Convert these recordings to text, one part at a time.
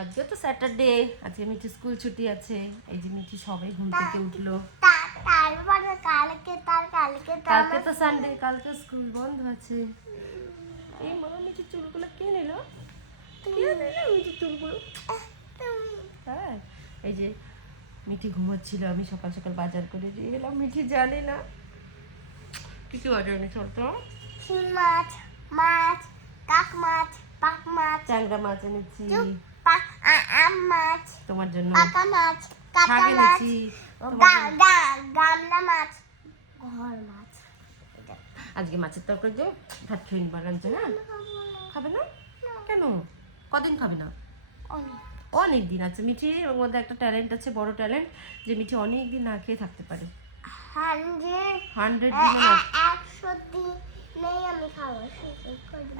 আজকে তো স্যাটারডে, আজকে মিঠি স্কুল ছুটি আছে। এই যে মিঠি সবাই ঘুম থেকে উঠলো। কালকে তো সানডে, কালকে স্কুল বন্ধ আছে। এই মা মিঠির চুলগুলো কে নিল? মিঠির চুলগুলো? হ্যাঁ, এই যে মিঠি ঘুমাচ্ছিল, আমি সকাল সকাল বাজার করে দিয়ে এলাম। মিঠি জানে না কি কি বাজার এনেছে তো? মাছ, মাছ, কাক মাছ, পাক মাছ, চ্যাংড়া মাছ এনেছি আম মাছ, তোমার জন্য। কাকা মাছ, কাকা শাক মাছ, এনেছি গামলা মাছ, ঘর মাছ। আজকে মাছের তরকারি যে ভাত খেয়ে নিবার আনছে না? খাবে না কেন? কদিন খাবে না? অনেক দিন আছে। মিঠির ওর মধ্যে একটা ট্যালেন্ট আছে, বড় ট্যালেন্ট, যে মিঠি অনেক দিন না খেয়ে থাকতে পারে। 100 দিন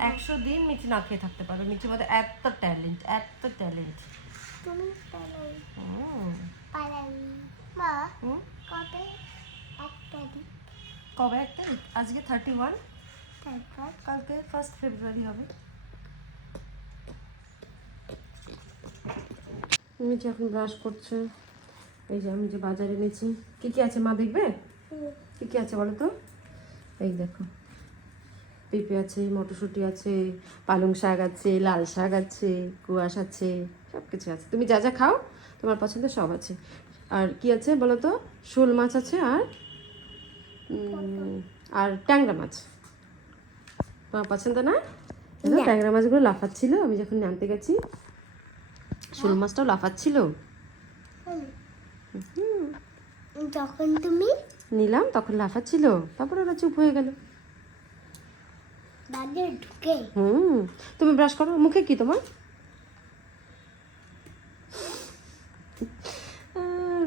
100 দিন মিঠি না খেয়ে থাকতে পারবে। মিঠির মধ্যে এত ট্যালেন্ট, এত ট্যালেন্ট। তুমি মা কবে একটা দিন? কবে একটা? আজকে 31, কালকে 1 ফেব্রুয়ারি হবে। মিঠি এখন ব্রাশ করছে। এই যে আমি যে বাজারে এনেছি, কি কি আছে মা দেখবে? কি কি আছে বলো তো? এই দেখো, পেঁপে আছে, মটরশুঁটি আছে, পালং শাক আছে, লাল শাক আছে, কুয়াশ আছে, সব কিছু আছে। তুমি যা যা খাও তোমার পছন্দের সব আছে। আর কি আছে বলো তো? শোল মাছ আছে, আর ট্যাংরা মাছ। তোমার পছন্দ না? ট্যাংরা মাছগুলো লাফাচ্ছিল আমি যখন আনতে গেছি। শোল মাছটাও লাফাচ্ছিল। যখন তুমি নিলাম তখন লাফাচ্ছিল, তারপর ওরা চুপ হয়ে গেল। দাঁতে ঢুকে তুমি ব্রাশ করো। মুখে কি তোমার?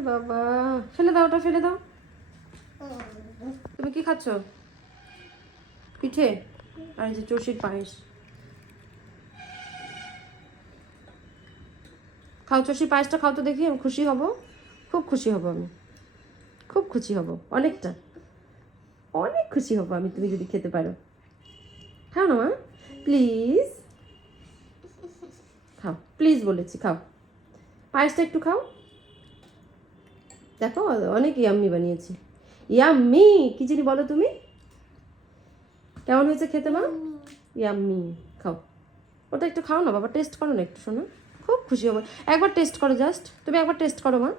বাবা, ফেলে দাও, ওটা ফেলে দাও। তুমি কি খাচ্ছ? পিঠে আর এই যে চষির পায়েস। খাও, চষির পায়েসটা খাও তো দেখি, আমি খুশি হব, খুব খুশি হব। আমি খুব খুশি হব, অনেকটা, অনেক খুশি হব আমি তুমি যদি খেতে পারো। খাও না মা, প্লিজ খাও, প্লিজ বলেছি খাও। পায়েসটা একটু খাও, দেখো অনেক ইয়াম্মি বানিয়েছি। ইয়াম্মি কি জানি বলো তুমি? কেমন হয়েছে খেতে মা? ইয়াম্মি। খাও, ওটা একটু খাও না বাবা, টেস্ট করো না একটু, শোনো, খুব খুশি হবো। একবার টেস্ট করো, জাস্ট তুমি একবার টেস্ট করো মা।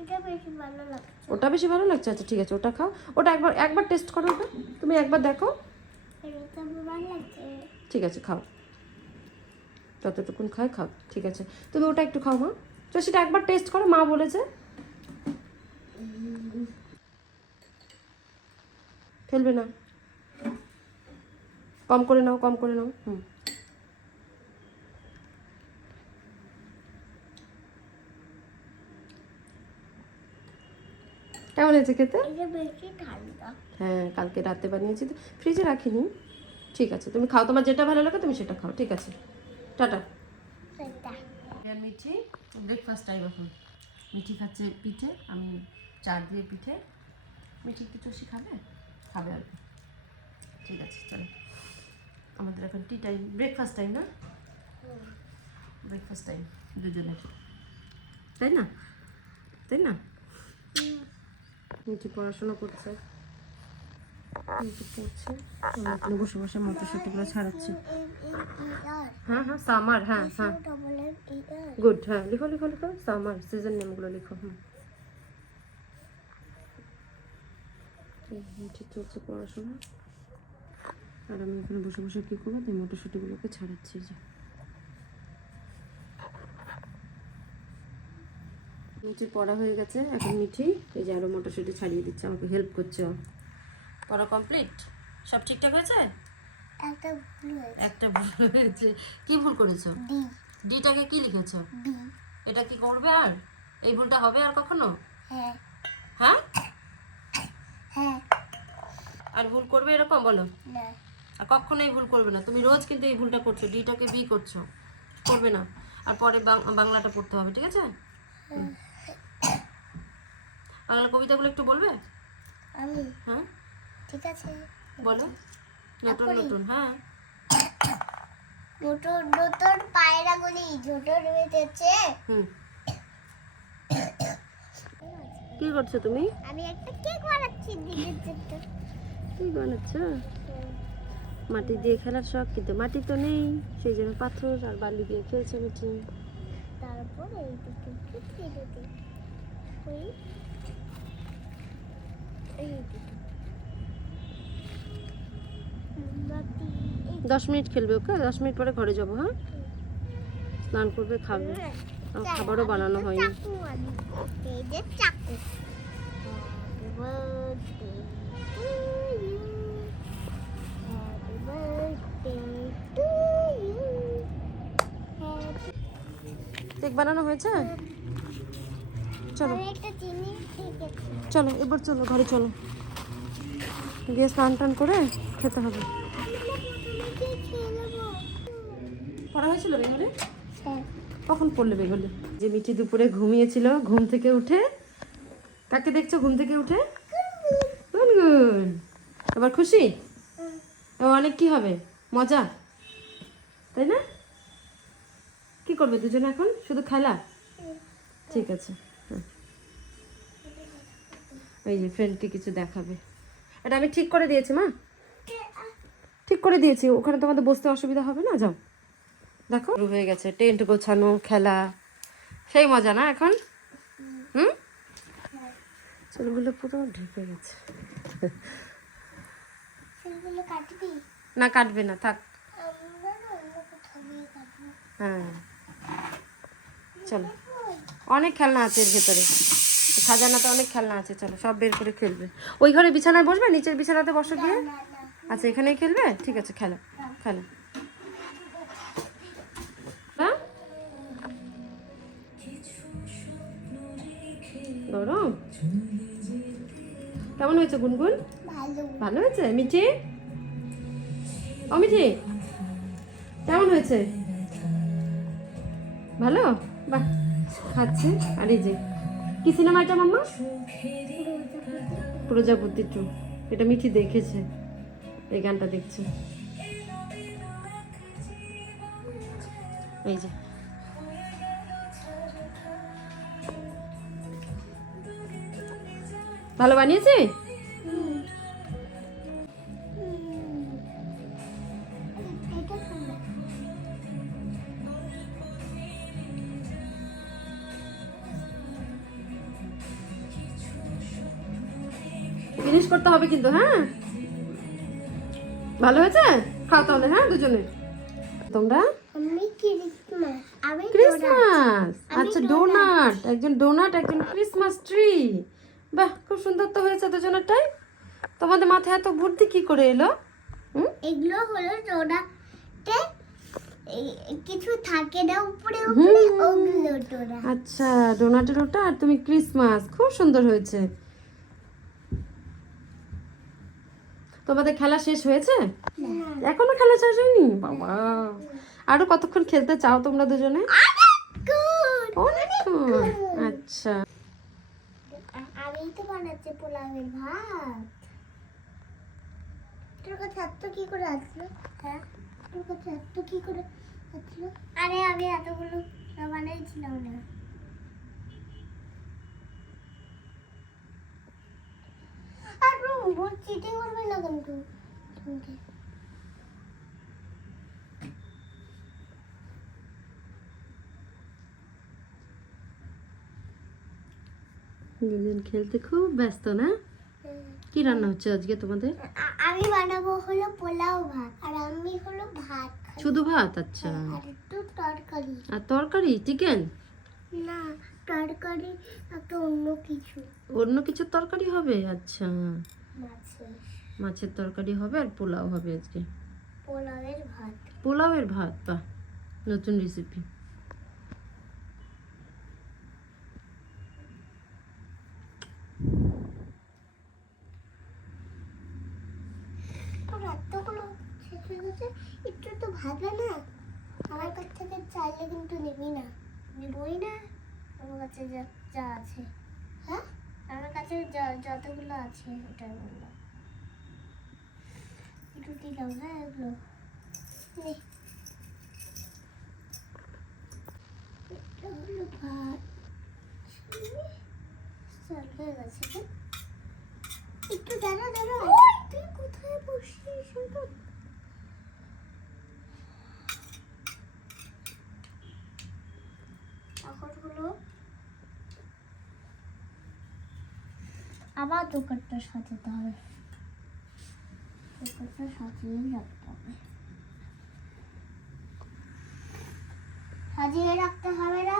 এটা বেশি ভালো লাগছে। ওটা বেশি ভালো লাগছে? আচ্ছা ঠিক আছে, ওটা খাও। ওটা একবার একবার টেস্ট করো, ওটা তুমি একবার দেখো। এটা ভালো লাগছে। ঠিক আছে খাও, যতটুকুন খায় খাও, ঠিক আছে। তুমি ওটা একটু খাও মা, তো সেটা একবার টেস্ট করো, মা বলেছে। ফেলবে না, কম করে নাও, কম করে নাও। কেমন হয়েছে খেতে? এটা বেশি ঠান্ডা। হ্যাঁ, কালকে রাতে বানিয়েছি তো, ফ্রিজে রাখিনি। ঠিক আছে, তুমি খাও, তোমার যেটা ভালো লাগে তুমি সেটা খাও, ঠিক আছে। টাটা। মিঠি ব্রেকফাস্ট টাইম এখন। মিঠি খাচ্ছে পিঠে, আমি চার দিয়ে পিঠে। মিঠি একটু চষি খাবে? খাবে আর কি। ঠিক আছে চলো, আমাদের এখন টি টাইম, ব্রেকফাস্ট টাইম না? ব্রেকফাস্ট টাইম দুজনের, তাই না? তাই না? মিঠি পড়াশোনা করছে, মিঠি পড়ছে, আমি বসে বসে মটরশুঁটিগুলো ছাড়াচ্ছি। হ্যাঁ হ্যাঁ, সামার, হ্যাঁ হ্যাঁ, গুড, হ্যাঁ লিখো লিখো লিখো, সামার সিজন নেমগুলো লিখো। মিঠি চলছে পড়াশোনা, আর আমি এখানে বসে বসে কী করবো, তাই মটরশুঁটিগুলোকে ছাড়াচ্ছি। যে মিঠির পড়া হয়ে গেছে, এখন মিঠি এই যে আরও মটরশুঁটি ছাড়িয়ে দিচ্ছে, আমাকে হেল্প করছে। পড়া কমপ্লিট? সব ঠিকঠাক হয়েছে? একটা ভুল হয়েছে। কি ভুল করেছো? ডিটাকে কি লিখেছো? এটা কি করবে আর? এই ভুলটা হবে আর কখনো? হ্যাঁ, আর ভুল করবে এরকম বলো? আর কখনোই ভুল করবে না। তুমি রোজ কিন্তু এই ভুলটা করছো, ডিটাকে বি করছো, করবে না। আর পরে বাংলাটা পড়তে হবে, ঠিক আছে? বাংলা কবিতাগুলো একটু বলবে? আমি? হ্যাঁ ঠিক আছে, বলো। নতুন নতুন, হ্যাঁ। নতুন পায়রাগুলি ছোট রয়েছে। হুম, কি করছো তুমি? আমি একটা কেক বানাচ্ছি দিদির জন্য। কি বানাচ্ছো? মাটি দিয়ে খেলার শখ, কিন্তু মাটি তো নেই, সেই জন্য পাথর আর বালি দিয়ে খেলছে মিঠি। তারপরে এইদিকে ফুটিয়ে দিতে ওই এইদিকে মোমবাতি 10 মিনিট খেলবে, ওকে? 10 মিনিট পরে ঘরে যাবো। হ্যাঁ, স্নান করবে, খাবে। আমার খাবারও বানানো হয়নি। চাকু আনি এই যে চাকু। Happy birthday to you. Happy birthday to you. Cake বানানো হয়েছে? চলো আমি একটা জিনিস শিখেছি। চলো, এবার চলো ঘরে, চলো গিয়ে স্নান টান করে খেতে হবে। পড়া হয়েছিল বেঙ্গলে? কখন পড়লে বেঙ্গলে? যে মিঠি দুপুরে ঘুমিয়েছিল, ঘুম থেকে উঠে কাকে দেখছো ঘুম থেকে উঠে? গুনগুন। এবার খুশি? এবার অনেক কি হবে, মজা, তাই না? কি করবে দুজনে এখন? শুধু খেলা? ঠিক আছে, হ্যাঁ। এই যে ফ্রেন্ডকে কিছু দেখাবে। এটা আমি ঠিক করে দিয়েছি মা, ঠিক করে দিয়েছি। ওখানে তোমাদের বসতে অসুবিধা হবে না, যাও দেখো। শুরু হয়ে গেছে টেন্ট গোছানো, খেলা, সেই মজা না এখন? হুম, চুলগুলো পুরো ঢেকে গেছে। সেগুলো কাটবি? না, কাটবে না, থাক। আমরা না অন্য কোথাও গিয়ে কাটবো। হ্যাঁ, চলো, অনেক খেলনা আছে এর ভেতরে, খাজানাতে অনেক খেলনা আছে। চলো সব বের করে খেলবে। ওই ঘরে বিছানায় বসবে, নিচের বিছানাতে বসো গিয়ে। না না আচ্ছা, এখানেই খেলবে, ঠিক আছে, খেলো খেলো। হ্যাঁ, গরম কেমন হয়েছে গুনগুন? ভালো। ভালো হয়েছে মিঠি? ও মিঠি, কেমন হয়েছে? ভালো, বাহ, খাচ্ছে। আর এই যে কি সিনেমা এটা মাম্মা? প্রজাপতি 2। এটা মিঠি দেখেছে, এই গানটা দেখছে। এই যে ভালো বানিয়েছে? এটা খাবে। ফিনিশ করতে হবে কিন্তু, হ্যাঁ? ভালো হয়েছে? খাও তাহলে, হ্যাঁ, দুজনে। তোমরা আমি ক্রিসমাস। আমি ক্রিসমাস, আমি আচ্ছা, ডোনাট। ডোনাট। একজন ডোনাট, একজন ক্রিসমাস ট্রি। বাহ, খুব সুন্দর তো হয়েছে দুজনেরটাই। তোমাদের মাথায় এত বুদ্ধি কি করে এলো? হুম, এগুলো হলো ডোনাটে কিছু থাকে না উপরে উপরে, ওগুলো ডোনাট। আচ্ছা, ডোনাটের ওটা, আর তুমি ক্রিসমাস। খুব সুন্দর হয়েছে। তোমাদের খেলা শেষ হয়েছে? এখনো খেলা শেষ হয়নি? বাবা, আরো কতক্ষণ খেলতে চাও তোমরা দুজনে? অনেকক্ষণ। আচ্ছা, আমি তো বানাচ্ছি পোলাওয়ের ভাত। তোর কাছে এত কি করে আসলো? হ্যাঁ, তোর কাছে এত কি করে আসলো? আরে আমি এতগুলো বানাইছিলাম না। আর ভুল চিটিং করবে না কিন্তু। দুজন খেলতে খুব ব্যস্ত না? কি রান্না হচ্ছে আজকে তোমাদের? আমি বানাবো হলো পোলাও ভাত, আর আমি হলো ভাত খাই। শুধু ভাত? আচ্ছা, আর একটু তরকারি। আর তরকারি? চিকেন? না, তরকারি একটা অন্য কিছু। অন্য কিছুর তরকারি হবে? আচ্ছা, মাছের মাছের তরকারি হবে আর পোলাও হবে আজকে। পোলাওয়ের ভাত। পোলাওয়ের ভাত, বাহ, নতুন রেসিপি। তোর এতগুলো শেষ হয়ে গেছে, একটু তো ভাবে না। আমার কাছ থেকে চাইলে কিন্তু নিবি না। নিবই না। আমার কাছে যা যা আছে। হ্যাঁ, আমার কাছে যতগুলো আছে ওটাই বললাম। একটু দিলাম, হ্যাঁ, এগুলো নে। আর চল হয়ে গেছে রে। একটু দাঁড়া দাঁড়া, তুই কোথায় বসছিস? কাপড়গুলো আবার দোকানটা সাজাতে হবে, দোকানটা সাজিয়ে রাখতে হবে, সাজিয়ে রাখতে হবে না?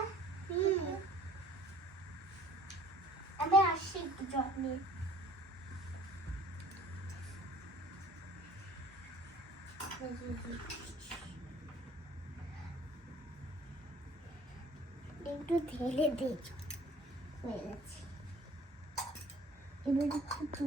আমি আসছি একটু জল নিয়ে। একটু ঢেলে দে, হয়ে গেছে। এবার একটু